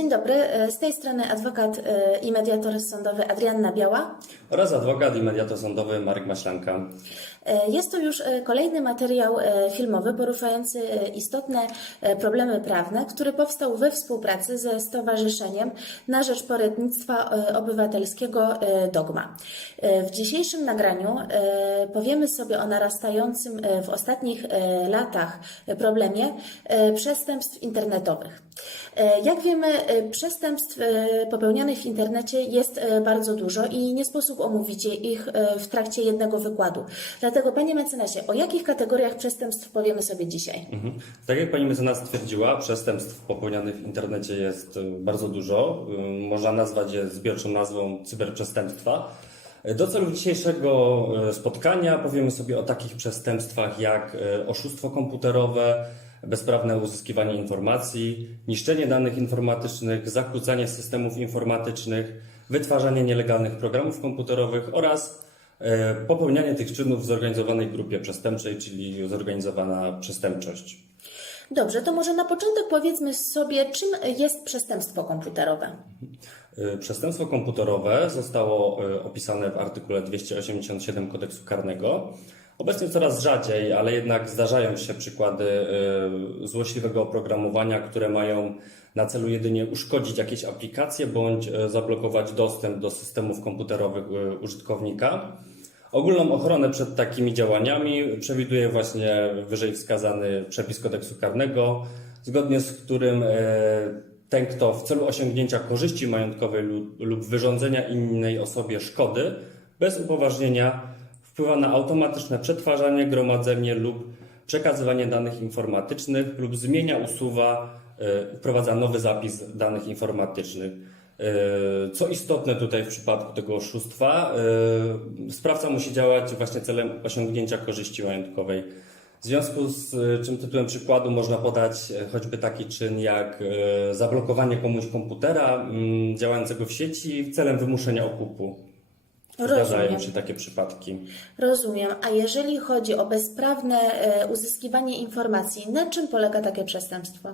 Dzień dobry, e, z tej strony adwokat e, i mediator sądowy Adrianna Biała. oraz adwokat i mediator sądowy Marek Maślanka. E, Jest to już kolejny materiał filmowy poruszający istotne problemy prawne, który powstał we współpracy ze Stowarzyszeniem na Rzecz Poradnictwa Obywatelskiego Dogma. W dzisiejszym nagraniu powiemy sobie o narastającym w ostatnich latach problemie przestępstw internetowych. E, Jak wiemy, e, przestępstw e, popełnianych w internecie jest bardzo dużo i nie sposób omówić ich w trakcie jednego wykładu. Dlatego, panie mecenasie, o jakich kategoriach przestępstw powiemy sobie dzisiaj? Mhm. Tak jak pani mecenas stwierdziła, przestępstw popełnianych w internecie jest bardzo dużo. Można nazwać je zbiorczą nazwą cyberprzestępstwa. Do celów dzisiejszego spotkania powiemy sobie o takich przestępstwach jak oszustwo komputerowe, bezprawne uzyskiwanie informacji, niszczenie danych informatycznych, zakłócanie systemów informatycznych, wytwarzanie nielegalnych programów komputerowych oraz e, popełnianie tych czynów w zorganizowanej grupie przestępczej, czyli zorganizowana przestępczość. Dobrze, to może na początek powiedzmy sobie, czym jest przestępstwo komputerowe. E, Przestępstwo komputerowe zostało e, opisane w artykule 287 kodeksu karnego. Obecnie coraz rzadziej, ale jednak zdarzają się przykłady e, złośliwego oprogramowania, które mają na celu jedynie uszkodzić jakieś aplikacje bądź e, zablokować dostęp do systemów komputerowych e, użytkownika. Ogólną ochronę przed takimi działaniami przewiduje właśnie wyżej wskazany przepis kodeksu karnego, zgodnie z którym ten, kto w celu osiągnięcia korzyści majątkowej lub wyrządzenia innej osobie szkody bez upoważnienia wpływa na automatyczne przetwarzanie, gromadzenie lub przekazywanie danych informatycznych lub zmienia, usuwa, e, wprowadza nowy zapis danych informatycznych. E, Co istotne tutaj w przypadku tego oszustwa, e, sprawca musi działać właśnie celem osiągnięcia korzyści majątkowej. W związku z czym tytułem przykładu można podać choćby taki czyn jak zablokowanie komuś komputera mm, działającego w sieci celem wymuszenia okupu. Zdarzają się takie przypadki. Rozumiem. A jeżeli chodzi o bezprawne e, uzyskiwanie informacji, na czym polega takie przestępstwo?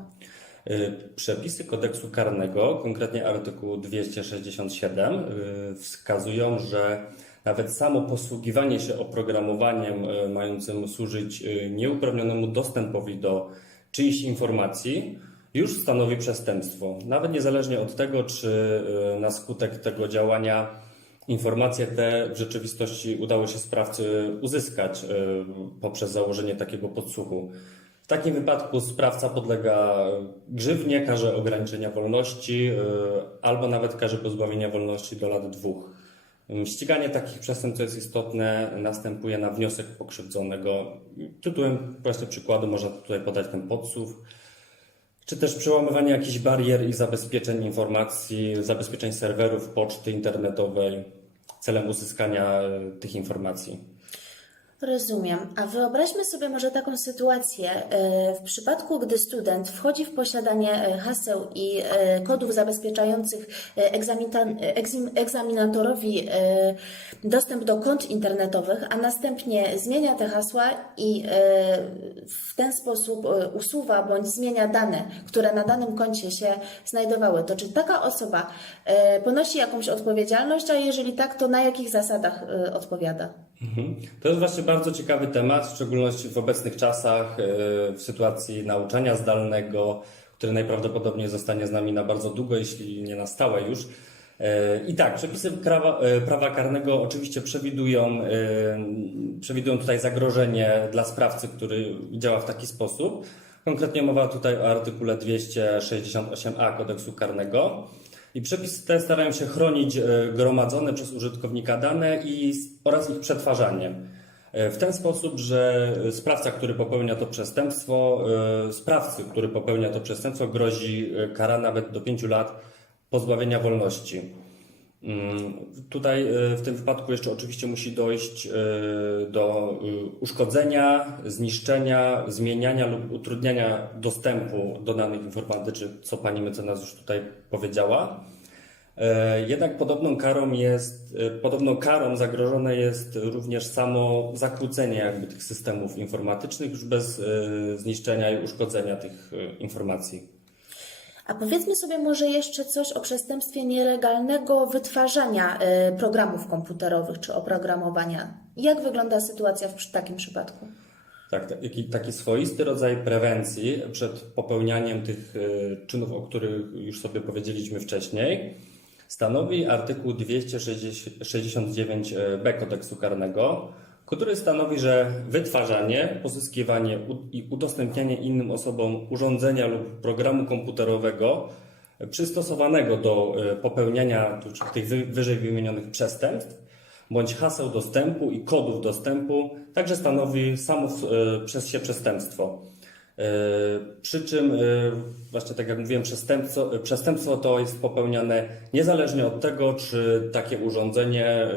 Y, Przepisy kodeksu karnego, konkretnie artykuł 267, y, wskazują, że nawet samo posługiwanie się oprogramowaniem mającym służyć nieuprawnionemu dostępowi do czyichś informacji już stanowi przestępstwo. Nawet niezależnie od tego, czy na skutek tego działania informacje te w rzeczywistości udało się sprawcy uzyskać y, poprzez założenie takiego podsłuchu. W takim wypadku sprawca podlega grzywnie, karze ograniczenia wolności y, albo nawet karze pozbawienia wolności do lat dwóch. Ściganie takich przestępstw, co jest istotne, następuje na wniosek pokrzywdzonego. Tytułem właśnie przykładu można tutaj podać ten podsłuch, czy też przełamywanie jakichś barier i zabezpieczeń informacji, zabezpieczeń serwerów, poczty internetowej celem uzyskania y, tych informacji. Rozumiem. A wyobraźmy sobie może taką sytuację. e, W przypadku, gdy student wchodzi w posiadanie e, haseł i e, kodów zabezpieczających egzaminatorowi dostęp do kont internetowych, a następnie zmienia te hasła i w ten sposób usuwa bądź zmienia dane, które na danym koncie się znajdowały, to czy taka osoba ponosi jakąś odpowiedzialność, a jeżeli tak, to na jakich zasadach odpowiada? Mhm. To jest właśnie bardzo ciekawy temat, w szczególności w obecnych czasach, e, w sytuacji nauczania zdalnego, który najprawdopodobniej zostanie z nami na bardzo długo, jeśli nie na stałe już. E, I tak, przepisy prawa, e, prawa karnego oczywiście przewidują, przewidują tutaj zagrożenie dla sprawcy, który działa w taki sposób. Konkretnie mowa tutaj o artykule 268a kodeksu karnego. I przepisy te starają się chronić e, gromadzone przez użytkownika dane i, oraz ich przetwarzanie. E, W ten sposób, że sprawca, który popełnia to przestępstwo, e, sprawcy, który popełnia to przestępstwo, grozi e, kara nawet do 5 lat pozbawienia wolności. Mm, Tutaj e, w tym wypadku jeszcze oczywiście musi dojść e, do e, uszkodzenia, zniszczenia, zmieniania lub utrudniania dostępu do danych informatycznych, co pani mecenas już tutaj powiedziała. E, Jednak podobną karą jest, podobną karą zagrożone jest również samo zakłócenie jakby tych systemów informatycznych już bez zniszczenia i uszkodzenia tych informacji. A powiedzmy sobie może jeszcze coś o przestępstwie nielegalnego wytwarzania e, programów komputerowych czy oprogramowania. Jak wygląda sytuacja w takim przypadku? Tak, taki, taki swoisty rodzaj prewencji przed popełnianiem tych e, czynów, o których już sobie powiedzieliśmy wcześniej, stanowi artykuł 269b kodeksu karnego, który stanowi, że wytwarzanie, pozyskiwanie i udostępnianie innym osobom urządzenia lub programu komputerowego przystosowanego do e, popełniania tych wy- wyżej wymienionych przestępstw bądź haseł dostępu i kodów dostępu także stanowi samo e, przez się przestępstwo. E, Przy czym, e, właśnie tak jak mówiłem, przestępstwo, przestępstwo to jest popełniane niezależnie od tego, czy takie urządzenie, e,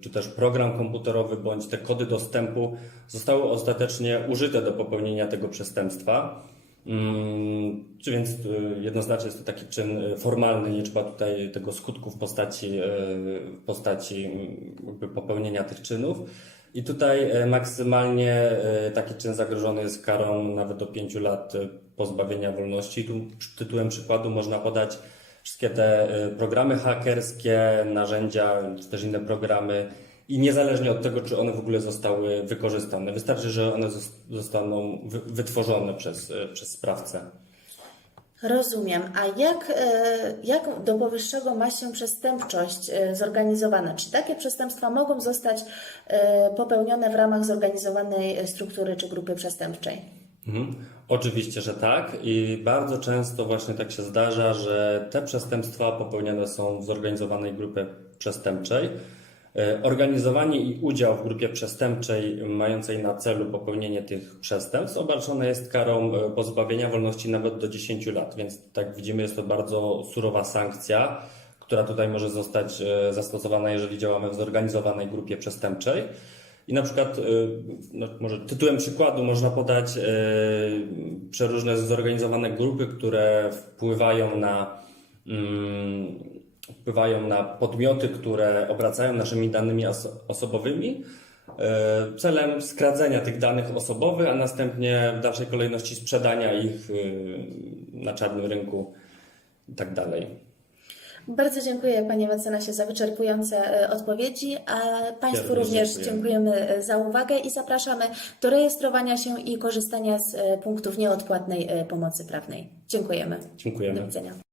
czy też program komputerowy, bądź te kody dostępu zostały ostatecznie użyte do popełnienia tego przestępstwa. Mm, Czy więc jednoznacznie jest to taki czyn formalny, nie trzeba tutaj tego skutku w postaci, w postaci mm, popełnienia tych czynów. I tutaj y, maksymalnie y, taki czyn zagrożony jest karą nawet do 5 lat y, pozbawienia wolności. Tu tytułem przykładu można podać wszystkie te programy hakerskie, narzędzia, czy też inne programy i niezależnie od tego, czy one w ogóle zostały wykorzystane. Wystarczy, że one zos- zostaną wy- wytworzone przez, przez sprawcę. Rozumiem. A jak, e, jak do powyższego ma się przestępczość e, zorganizowana? Czy takie przestępstwa mogą zostać e, popełnione w ramach zorganizowanej struktury czy grupy przestępczej? Mhm. Oczywiście, że tak i bardzo często właśnie tak się zdarza, że te przestępstwa popełniane są w zorganizowanej grupie przestępczej. E, Organizowanie i udział w grupie przestępczej mającej na celu popełnienie tych przestępstw obarczone jest karą e, pozbawienia wolności nawet do 10 lat, więc tak widzimy jest to bardzo surowa sankcja, która tutaj może zostać e, zastosowana, jeżeli działamy w zorganizowanej grupie przestępczej. I na przykład, no, może tytułem przykładu można podać przeróżne zorganizowane grupy, które wpływają na, mm, wpływają na podmioty, które obracają naszymi danymi oso- osobowymi y, celem skradzenia tych danych osobowych, a następnie w dalszej kolejności sprzedania ich y, na czarnym rynku i tak. Bardzo dziękuję Panie mecenasie za wyczerpujące e, odpowiedzi, a Państwu również również dziękujemy e, za uwagę i zapraszamy do rejestrowania się i korzystania z e, punktów nieodpłatnej e, pomocy prawnej. Dziękujemy. Dziękujemy. Do widzenia.